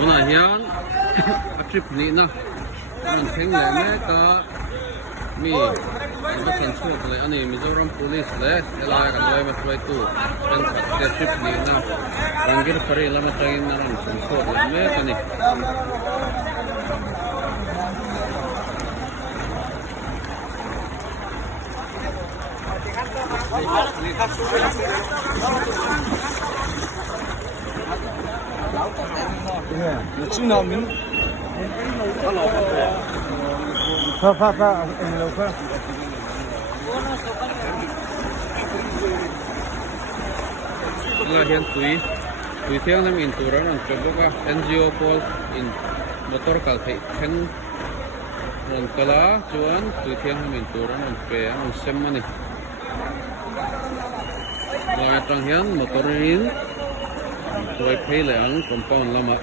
Una hian a trip ni na man theng le me ka mi ma chan chuk le ani Mizoram police le ela kan loi ma trai tu kan the trip ni na rangir pare lama train na ran chan chuk le me ka ni chú nào mình pha em lâu quá la hian tui thiang nam in turan an chok boka NGO pol in motor kal thei theng ron kala chuan tui thiang nam in turan an pe an sem mani la tang hian motor in tuai phei le ang compound lama